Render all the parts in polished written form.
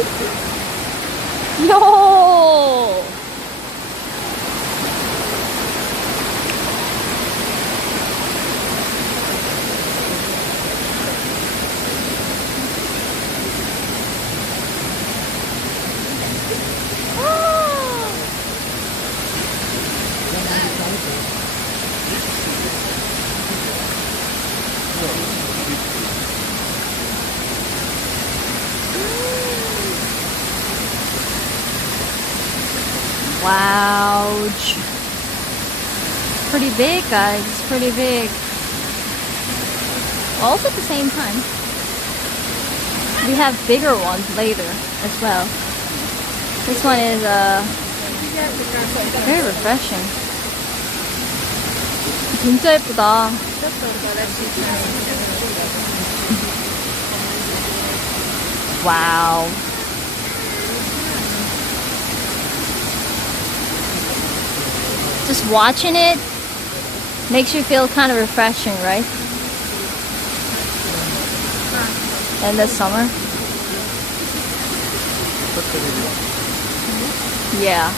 Yo! Wow. Pretty big, guys. It's pretty big. Also at the same time, we have bigger ones later as well. This one is very refreshing. 진짜 예쁘다. Wow. Just watching it makes you feel kind of refreshing, right? In the summer. Yeah.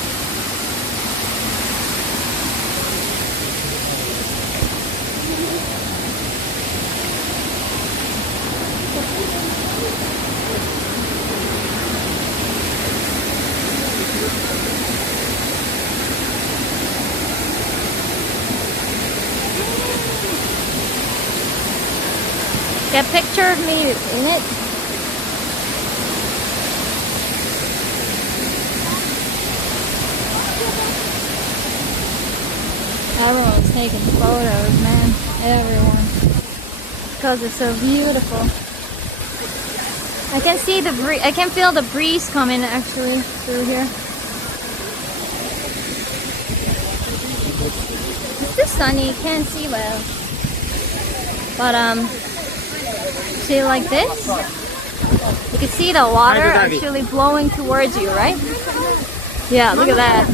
Get a picture of me in it. Everyone's taking photos, man. Everyone. Because it's so beautiful. I can see the breeze. I can feel the breeze coming actually through here. It's too sunny. You can't see well. But see, like this, you can see the water actually blowing towards you, right? Yeah, look at that.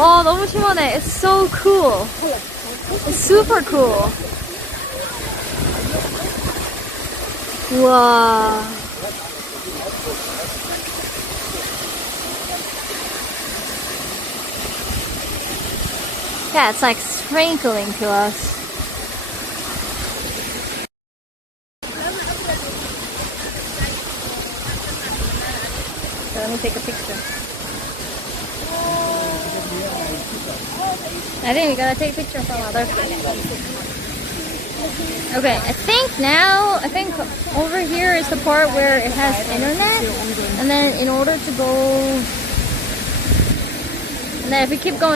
Oh, 너무 시원해. It's so cool. It's super cool. Wow. Yeah, it's like sprinkling to us. So let me take a picture. I think we gotta take pictures from other places. Okay, I think over here is the part where it has internet, and then in order to go, and then if we keep going